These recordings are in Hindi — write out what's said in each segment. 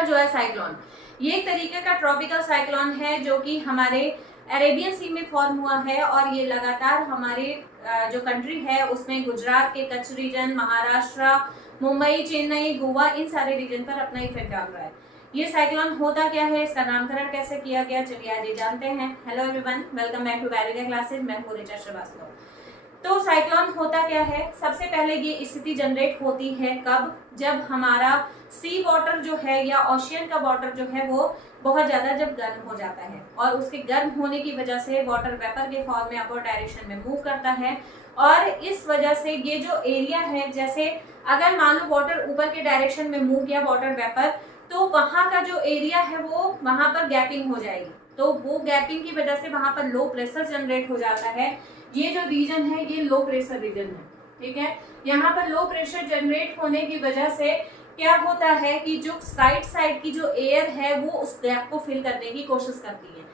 जो है साइक्लोन, ये एक तरीके का ट्रॉपिकल साइक्लोन है जो कि हमारे अरेबियन सी में फॉर्म हुआ है और ये लगातार हमारे जो कंट्री है उसमें गुजरात के कच्छ रीजन, महाराष्ट्र, मुंबई, चेन्नई, गोवा, इन सारे रीजन पर अपना इफेक्ट डाल रहा है। ये साइक्लोन होता क्या है, इसका नामकरण कैसे किया गया, चलिए आज ये जानते हैं। Hello everyone, welcome back to Validia classes. मैं हूं ऋचा श्रीवास्तव। तो साइक्लोन होता क्या है, सबसे पहले ये स्थिति जनरेट होती है कब, जब हमारा सी वाटर जो है या ओशियन का वाटर जो है वो बहुत ज्यादा जब गर्म हो जाता है और उसके गर्म होने की वजह से वाटर वेपर के फॉर्म में अपवर्ड डायरेक्शन में मूव करता है और इस वजह से ये जो एरिया है, जैसे अगर मान लो वाटर ऊपर के डायरेक्शन में मूव किया वाटर वेपर, तो वहां का जो एरिया है वो वहां पर गैपिंग हो जाएगी। तो वो गैपिंग की वजह से वहां पर लो प्रेशर जनरेट हो जाता है। ये जो रीजन है ये लो प्रेशर रीजन है, ठीक है। यहाँ पर लो प्रेशर जनरेट होने की वजह से क्या होता है कि जो साइड की जो एयर है वो उस गैप को फिल करने की कोशिश करती है।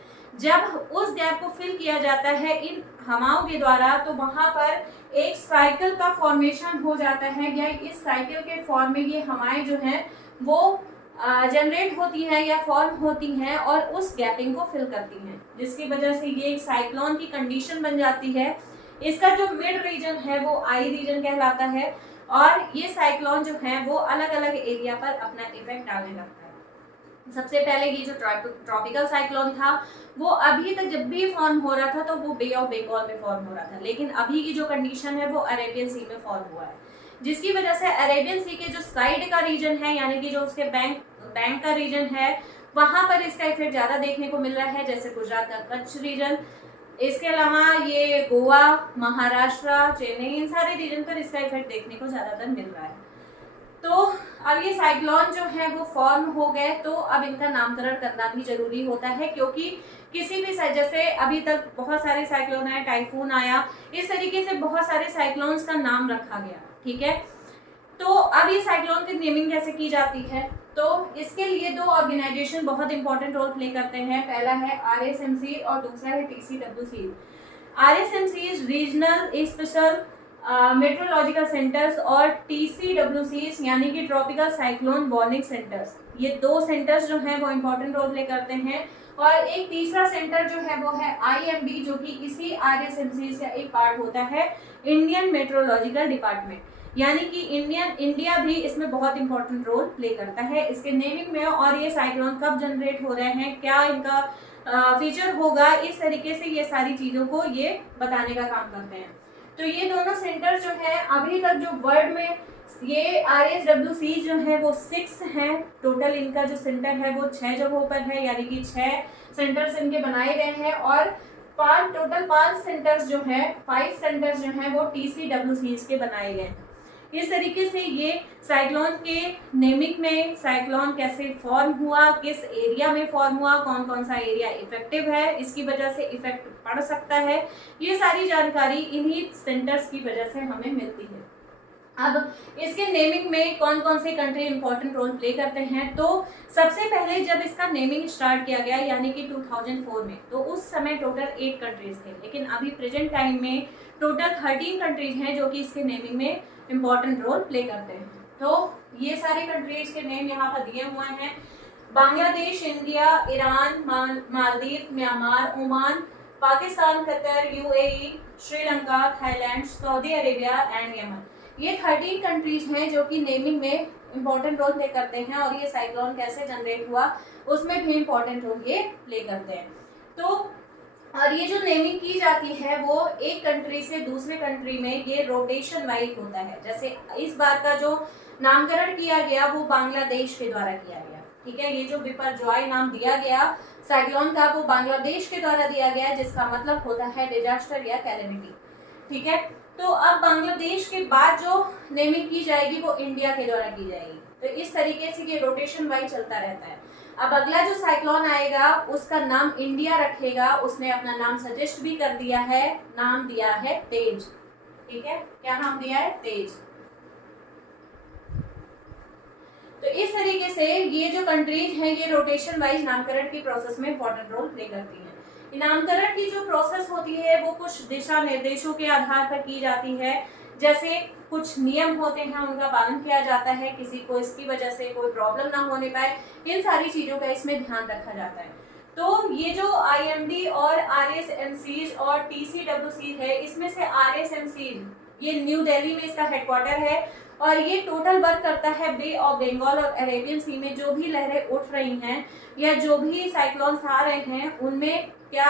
जब उस गैप को फिल किया जाता है इन हवाओं के द्वारा, तो वहां पर एक साइकिल का फॉर्मेशन हो जाता है या इस साइकिल के फॉर्म में ये हवाएं जो हैं वो जनरेट होती है या फॉर्म होती हैं और उस गैपिंग को फिल करती हैं, जिसकी वजह से ये एक साइक्लोन की कंडीशन बन जाती है। इसका जो मिड रीजन है वो आई रीजन कहलाता है और ये साइक्लोन जो है वो अलग अलग एरिया पर अपना इफेक्ट डालने लगता है। सबसे पहले ये जो ट्रॉपिकल साइक्लोन था वो अभी तक जब भी फॉर्म हो रहा था तो वो बे ऑफ बंगाल में फॉर्म हो रहा था, लेकिन अभी की जो कंडीशन है वो अरेबियन सी में फॉर्म हुआ है, जिसकी वजह से अरेबियन सी के जो साइड का रीजन है यानी कि जो उसके बैंक का रीजन है वहां पर इसका इफेक्ट ज्यादा देखने को मिल रहा है, जैसे गुजरात का कच्छ रीजन। इसके अलावा ये गोवा, महाराष्ट्र, चेन्नई, इन सारे रीजन पर इसका इफेक्ट देखने को ज्यादातर मिल रहा है। तो अब ये साइक्लोन जो है वो फॉर्म हो गए, तो अब इनका नामकरण करना भी जरूरी होता है, क्योंकि किसी भी जैसे अभी तक बहुत सारे साइक्लोन आए, टाइफून आया, इस तरीके से बहुत सारे साइक्लोन्स का नाम रखा गया, ठीक है। तो अब ये साइक्लोन की नेमिंग कैसे की जाती है, तो इसके लिए दो ऑर्गेनाइजेशन बहुत इंपॉर्टेंट रोल प्ले करते हैं। पहला है RSMC और दूसरा है TCWC। RSMC regional special meteorological centres और TCWC यानी कि ट्रॉपिकल साइक्लोन वार्निंग सेंटर्स, ये दो सेंटर्स जो हैं वो इंपॉर्टेंट रोल प्ले करते हैं। और एक तीसरा सेंटर जो है वो है IMD, जो कि इसी RSMC का एक पार्ट होता है, इंडियन मेट्रोलॉजिकल डिपार्टमेंट, यानी कि इंडिया भी इसमें बहुत इंपॉर्टेंट रोल प्ले करता है इसके नेमिंग में। और ये साइक्लोन कब जनरेट हो रहे हैं, क्या इनका फीचर होगा, इस तरीके से ये सारी चीजों को ये बताने का काम करते हैं। तो ये दोनों सेंटर जो है अभी तक जो वर्ल्ड में ये RSWC जो है वो 6 हैं टोटल, इनका जो सेंटर है वो 6 जगहों पर है, यानी कि 6 सेंटर्स इनके बनाए गए हैं और टोटल 5 सेंटर्स जो है 5 सेंटर्स जो है वो TCWC के बनाए गए हैं। इस तरीके से ये साइक्लोन के नेमिंग में साइक्लोन कैसे फॉर्म हुआ, किस एरिया में फॉर्म हुआ, कौन कौन सा एरिया इफेक्टिव है, इसकी वजह से इफेक्ट पड़ सकता है, ये सारी जानकारी इन्हीं सेंटर्स की वजह से हमें मिलती है। अब इसके नेमिंग में कौन कौन से कंट्री इंपॉर्टेंट रोल प्ले करते हैं, तो सबसे पहले जब इसका नेमिंग स्टार्ट किया गया यानी कि 2004 में, तो उस समय टोटल 8 कंट्रीज थे, लेकिन अभी प्रेजेंट टाइम में टोटल 13 कंट्रीज हैं जो कि इसके नेमिंग में इंपॉर्टेंट रोल प्ले करते हैं। तो ये सारे कंट्रीज के नेम यहाँ पर दिए हुए हैं: Bangladesh, India, Iran, Maldives, Myanmar, Oman, Pakistan, Qatar, UAE, Sri Lanka, Thailand, Saudi Arabia and Yemen. ये 13 कंट्रीज हैं जो कि नेमिंग में इंपॉर्टेंट रोल प्ले करते हैं और ये साइक्लोन कैसे जनरेट हुआ उसमें भी इंपॉर्टेंट रोल ये प्ले करते हैं। तो और ये जो नेमिंग की जाती है वो एक कंट्री से दूसरे कंट्री में ये रोटेशन वाइज होता है। जैसे इस बार का जो नामकरण किया गया वो बांग्लादेश के द्वारा किया गया, ठीक है। ये जो बिपरजॉय नाम दिया गया साइक्लोन का वो बांग्लादेश के द्वारा दिया गया, जिसका मतलब होता है डिजास्टर या कैलेमिटी, ठीक है। तो अब बांग्लादेश के बाद जो नेमिंग की जाएगी वो इंडिया के द्वारा की जाएगी। तो इस तरीके से ये रोटेशन वाइज चलता रहता है। अब अगला जो साइक्लोन आएगा उसका नाम इंडिया रखेगा, उसने अपना नाम सजेस्ट भी कर दिया है, नाम दिया है तेज, ठीक है। क्या नाम दिया है? तेज। तो इस तरीके से ये जो कंट्रीज हैं ये रोटेशन वाइज नामकरण की प्रोसेस में इंपॉर्टेंट रोल प्ले करती हैं। नामकरण की जो प्रोसेस होती है वो कुछ दिशा निर्देशों के आधार पर की जाती है, जैसे कुछ नियम होते हैं उनका पालन किया जाता है, किसी को इसकी वजह से कोई प्रॉब्लम ना होने पाए, इन सारी चीजों का इसमें ध्यान रखा जाता है। तो ये जो IMD और RSMC और TCWC है, इसमें से RSMC ये न्यू दिल्ली में इसका हेडक्वार्टर है और ये टोटल वर्क करता है बे ऑफ बंगाल और अरेबियन सी में जो भी लहरें उठ रही हैं या जो भी साइक्लोन्स आ रहे हैं उनमें क्या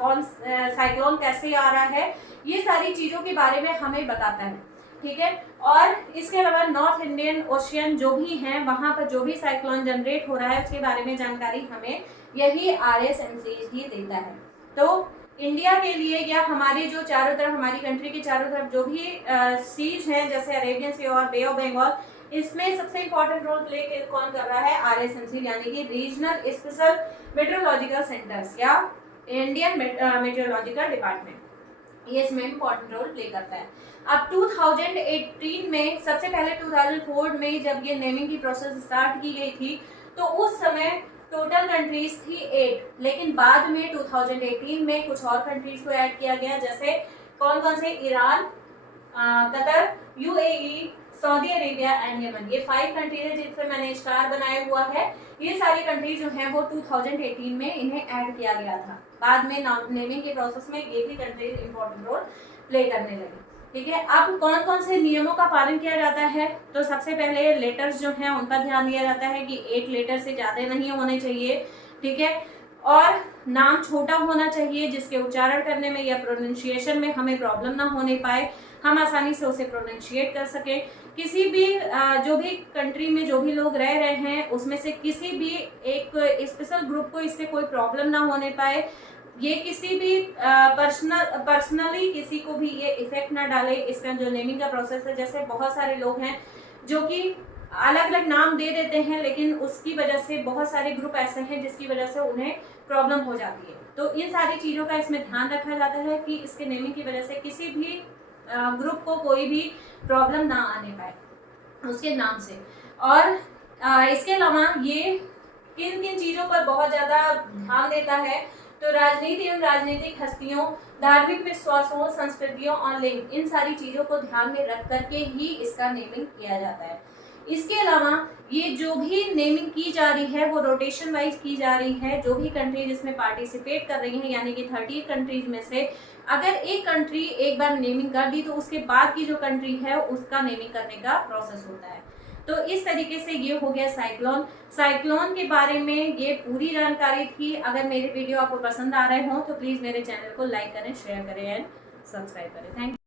कौन साइक्लोन कैसे आ रहा है, ये सारी चीज़ों के बारे में हमें बताता है, ठीक है। और इसके अलावा नॉर्थ इंडियन ओशियन जो भी हैं वहाँ पर जो भी साइक्लोन जनरेट हो रहा है उसके बारे में जानकारी हमें यही RSMC ही देता है। तो इंडिया के लिए या हमारे जो चारों तरफ हमारी कंट्री के चारों तरफ जो भी सीज हैं जैसे अरेबियन सी और बे ऑफ बंगाल, इसमें सबसे इंपॉर्टेंट रोल प्ले कौन कर रहा है? RSMC यानी कि रीजनल स्पेशल मेट्रोलॉजिकल सेंटर्स या इंडियन मेट्रोलॉजिकल डिपार्टमेंट, ये इसमें इंपॉर्टेंट रोल प्ले करता है। अब 2018 में सबसे पहले 2004 में जब ये नेमिंग की प्रोसेस स्टार्ट की गई थी तो उस समय टोटल कंट्रीज थी 8, लेकिन बाद में 2018 में कुछ और कंट्रीज को ऐड किया गया, जैसे कौन कौन से? Iran, Qatar, UAE, Saudi Arabia and Yemen. ये 5 कंट्रीज है जिससे मैंने स्टार बनाया हुआ है। ये सारी कंट्रीज जो हैं वो 2018 में इन्हें ऐड किया गया था। बाद में नेमिंग के प्रोसेस में ये भी कंट्रीज इंपॉर्टेंट रोल प्ले करने लगी, ठीक है। अब कौन कौन से नियमों का पालन किया जाता है? तो सबसे पहले लेटर्स जो हैं उनका ध्यान दिया जाता है कि 8 लेटर से ज़्यादा नहीं होने चाहिए, ठीक है। और नाम छोटा होना चाहिए जिसके उच्चारण करने में या प्रोनाउंसिएशन में हमें प्रॉब्लम ना होने पाए, हम आसानी से उसे प्रोनाउंसिएट कर सकें। किसी भी जो भी कंट्री में जो भी लोग रह रहे हैं उसमें से किसी भी एक स्पेशल ग्रुप को इससे कोई प्रॉब्लम ना होने पाए, ये किसी भी पर्सनली किसी को भी ये इफेक्ट ना डाले। इसका जो नेमिंग का प्रोसेस है, जैसे बहुत सारे लोग हैं जो कि अलग अलग नाम दे देते हैं लेकिन उसकी वजह से बहुत सारे ग्रुप ऐसे हैं जिसकी वजह से उन्हें प्रॉब्लम हो जाती है। तो इन सारी चीज़ों का इसमें ध्यान रखा जाता है कि इसके नेमिंग की वजह से किसी भी ग्रुप को कोई भी प्रॉब्लम ना आने पाए उसके नाम से। और इसके अलावा ये किन किन चीज़ों पर बहुत ज़्यादा ध्यान देता है? तो राजनीति एवं राजनीतिक हस्तियों, धार्मिक विश्वासों, संस्कृतियों और लिंग, इन सारी चीज़ों को ध्यान में रख करके ही इसका नेमिंग किया जाता है। इसके अलावा ये जो भी नेमिंग की जा रही है वो रोटेशन वाइज की जा रही है। जो भी कंट्री जिसमें पार्टिसिपेट कर रही हैं यानी कि 30 कंट्रीज में से अगर एक कंट्री एक बार नेमिंग कर दी तो उसके बाद की जो कंट्री है उसका नेमिंग करने का प्रोसेस होता है। तो इस तरीके से ये हो गया साइक्लोन के बारे में ये पूरी जानकारी थी। अगर मेरे वीडियो आपको पसंद आ रहे हो तो प्लीज़ मेरे चैनल को लाइक करें, शेयर करें एंड सब्सक्राइब करें। Thank you.